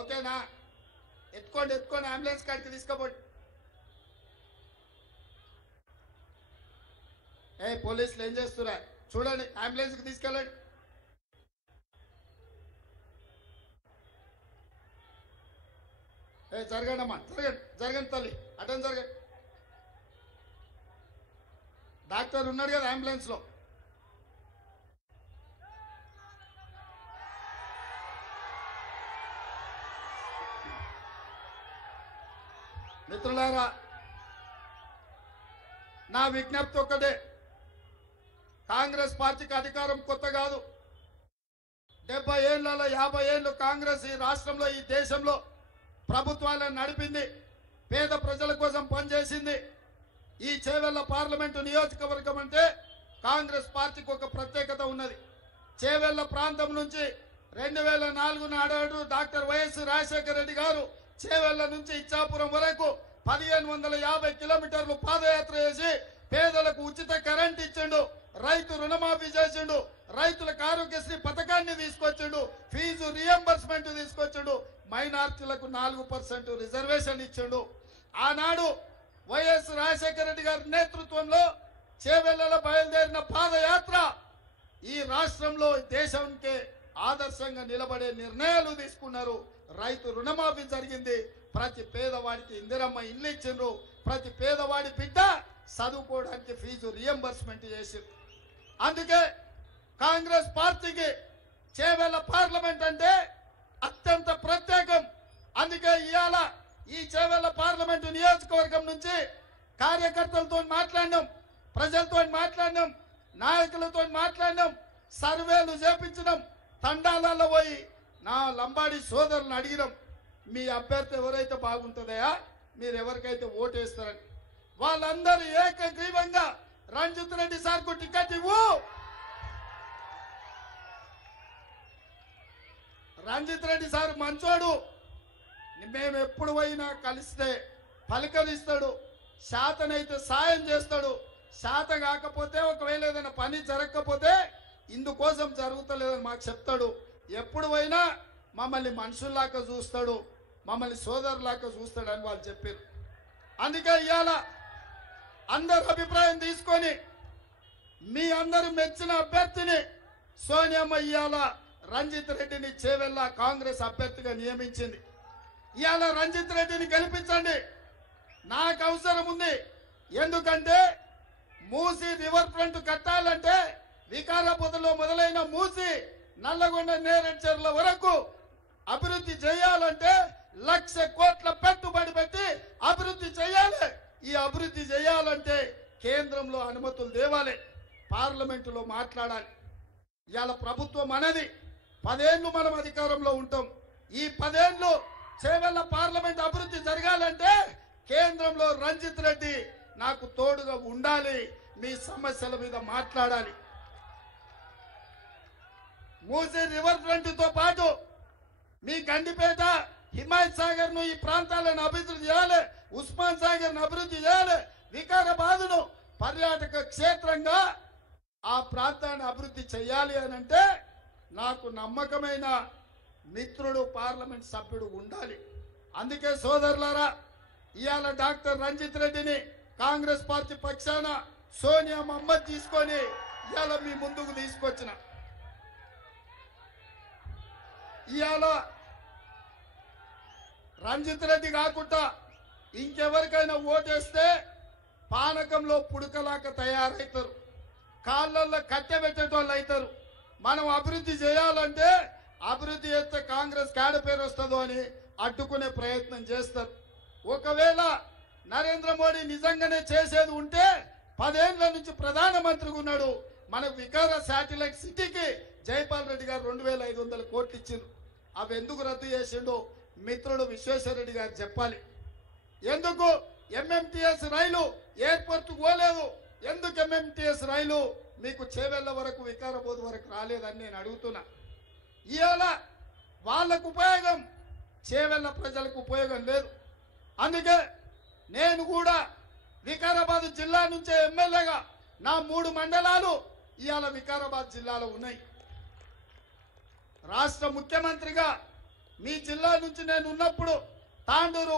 ఓకేనా? ఎత్తుకోండి ఎత్తుకోండి, అంబులెన్స్ కాడికి తీసుకోపోండి. పోలీసులు ఏం చేస్తురా చూడండి, అంబులెన్స్కి తీసుకెళ్ళండి. జరగండి అమ్మా, జరగండి జరగండి తల్లి, అటెండ్ జరగండి. డాక్టర్ ఉన్నాడు కదా అంబులెన్స్లో. మిత్రులారా, నా విజ్ఞప్తి ఒక్కటే, కాంగ్రెస్ పార్టీకి అధికారం కొత్త కాదు. 70 ఏళ్లలో 50 ఏళ్ళు కాంగ్రెస్ ఈ రాష్ట్రంలో ఈ దేశంలో ప్రభుత్వాలను నడిపింది, పేద ప్రజల కోసం పనిచేసింది. ఈ చేవెళ్ల పార్లమెంటు నియోజకవర్గం అంటే కాంగ్రెస్ పార్టీకి ఒక ప్రత్యేకత ఉన్నది. చేవెళ్ల ప్రాంతం నుంచి 2004 నాడు డాక్టర్ వైఎస్ రాజశేఖర రెడ్డి గారు చేవెళ్ల నుంచి ఇచ్చాపురం వరకు 1550 కిలోమీటర్లు పాదయాత్ర చేసి పేదలకు ఉచిత కరెంట్ ఇచ్చిండు, రైతు రుణమాఫీ చేసిండు, రైతులకు ఆరోగ్యశ్రీ పథకాన్ని తీసుకొచ్చిండు, ఫీజు రియంబర్స్మెంట్ తీసుకొచ్చిండు, మైనార్టీలకు 4% రిజర్వేషన్ ఇచ్చిండు. ఆనాడు వైఎస్ రాజశేఖర రెడ్డి గారి నేతృత్వంలో చేవెళ్లలో బయలుదేరిన పాదయాత్ర ఈ రాష్ట్రంలో దేశానికి ఆదర్శంగా నిలబడే నిర్ణయాలు తీసుకున్నారు. రైతు రుణమాఫీ జరిగింది, ప్రతి పేదవాడికి ఇందిరమ్మ ఇల్లు ఇచ్చిండ్రు, ప్రతి పేదవాడి బిడ్డ చదువుకోవడానికి ఫీజు రియంబర్స్మెంట్ చేసిండ్రు. అందుకే కాంగ్రెస్ పార్టీకి చేవెళ్ల పార్లమెంట్ అంటే అత్యంత ప్రత్యేకం. అందుకే ఇవాళ ఈ చేవెళ్ల పార్లమెంటు నియోజకవర్గం నుంచి కార్యకర్తలతో మాట్లాడినాం, ప్రజలతో మాట్లాడినాం, నాయకులతో మాట్లాడినాం, సర్వేలు చేపించినాం, తండాలలో పోయి నా లంబాడి సోదరులను అడిగినాం, మీ అభ్యర్థి ఎవరైతే బాగుంటుందయా, మీరు ఎవరికైతే ఓటేస్తారని. వాళ్ళందరూ ఏకగ్రీవంగా రంజిత్ రెడ్డి సార్కు టికెట్ ఇవ్వు, రంజిత్ రెడ్డి సార్ మంచోడు, మేము ఎప్పుడు పోయినా కలిస్తే పలకరిస్తాడు, శాతనైతే సాయం చేస్తాడు, శాత కాకపోతే ఒకవేళ ఏదైనా పని జరగకపోతే ఇందుకోసం జరుగుతలేదని మాకు చెప్తాడు. ఎప్పుడు పోయినా మమ్మల్ని మనుషుల్లాగా చూస్తాడు, మమ్మల్ని సోదరులాగా చూస్తాడు అని వాళ్ళు చెప్పారు. అందుకే ఇవాళ అందరు అభిప్రాయం తీసుకొని మీ అందరూ మెచ్చిన అభ్యర్థిని సోనియమ్మ ఇవాళ రంజిత్ రెడ్డిని చేవెళ్ల కాంగ్రెస్ అభ్యర్థిగా నియమించింది. ఇవాళ రంజిత్ రెడ్డిని గెలిపించండి, నాకు అవసరం ఉంది. ఎందుకంటే మూసి రివర్ ఫ్రంట్ కట్టాలంటే వికారాబాద్లో మొదలైన మూసి నల్లగొండ నేరేడ్చర్ల వరకు అభివృద్ధి చేయాలంటే 1,00,000 కోట్ల పెట్టుబడి పెట్టి అభివృద్ధి చేయాలి. ఈ అభివృద్ధి చేయాలంటే కేంద్రంలో అనుమతులు తేవాలి, పార్లమెంటులో మాట్లాడాలి. ఇవాళ ప్రభుత్వం అనేది 10 ఏళ్ళు మనం అధికారంలో ఉంటాం. ఈ 10 ఏళ్ళు చేవెళ్ల పార్లమెంట్ అభివృద్ధి జరగాలంటే కేంద్రంలో రంజిత్ రెడ్డి నాకు తోడుగా ఉండాలి, మీ సమస్యల మీద మాట్లాడాలి. మూసీ రివర్ ఫ్రంట్ తో పాటు మీ గండిపేట, హిమాయత్ సాగర్ ను ఈ ప్రాంతాలను అభివృద్ధి చేయాలి, ఉస్మాన్ సాగర్ ను అభివృద్ధి చేయాలి, వికారాబాద్ను పర్యాటక క్షేత్రంగా ఆ ప్రాంతాన్ని అభివృద్ధి చేయాలి అని అంటే నాకు నమ్మకమైన మిత్రుడు పార్లమెంట్ సభ్యుడు ఉండాలి. అందుకే సోదరులారా, ఇవాళ డాక్టర్ రంజిత్ రెడ్డిని కాంగ్రెస్ పార్టీ పక్షాన సోనియా మహమ్మద్ తీసుకొని ఇవాళ మీ ముందుకు తీసుకొచ్చిన. ఇవాళ రంజిత్ రెడ్డి కాకుండా ఇంకెవరికైనా ఓటేస్తే పానకంలో పుడకలాక తయారవుతారు, కాళ్ళల్లో కట్టెబెట్టేటోళ్ళు అవుతారు. మనం అభివృద్ధి చేయాలంటే అభివృద్ధి చేస్తే కాంగ్రెస్ కాడ పేరు వస్తుందో అని అడ్డుకునే ప్రయత్నం చేస్తారు. ఒకవేళ నరేంద్ర మోడీ నిజంగానే చేసేది ఉంటే 10 ఏళ్ల నుంచి ప్రధానమంత్రిగా ఉన్నాడు. మనకు వికారా శాటిలైట్ సిటీకి జైపాల్ రెడ్డి గారు 2,500 కోట్లు ఇచ్చిండ్రు. అవి ఎందుకు రద్దు చేసిండో మిత్రుడు విశ్వేశ్వరరెడ్డి గారు చెప్పాలి. ఎందుకు ఎంఎంటీఎస్ రైలు ఎయిర్పోర్ట్ పోలేదు, ఎందుకు ఎంఎంటీఎస్ రైలు మీకు చేవెళ్ల వరకు వికారాబాద్ వరకు రాలేదని నేను అడుగుతున్నా. ఇవాళ వాళ్ళకు ఉపయోగం, చేవెళ్ల ప్రజలకు ఉపయోగం లేదు. అందుకే నేను కూడా వికారాబాద్ జిల్లా నుంచే ఎమ్మెల్యేగా నా 3 మండలాలు ఇవాళ వికారాబాద్ జిల్లాలో ఉన్నాయి. రాష్ట్ర ముఖ్యమంత్రిగా మీ జిల్లా నుంచి నేను ఉన్నప్పుడు తాండూరు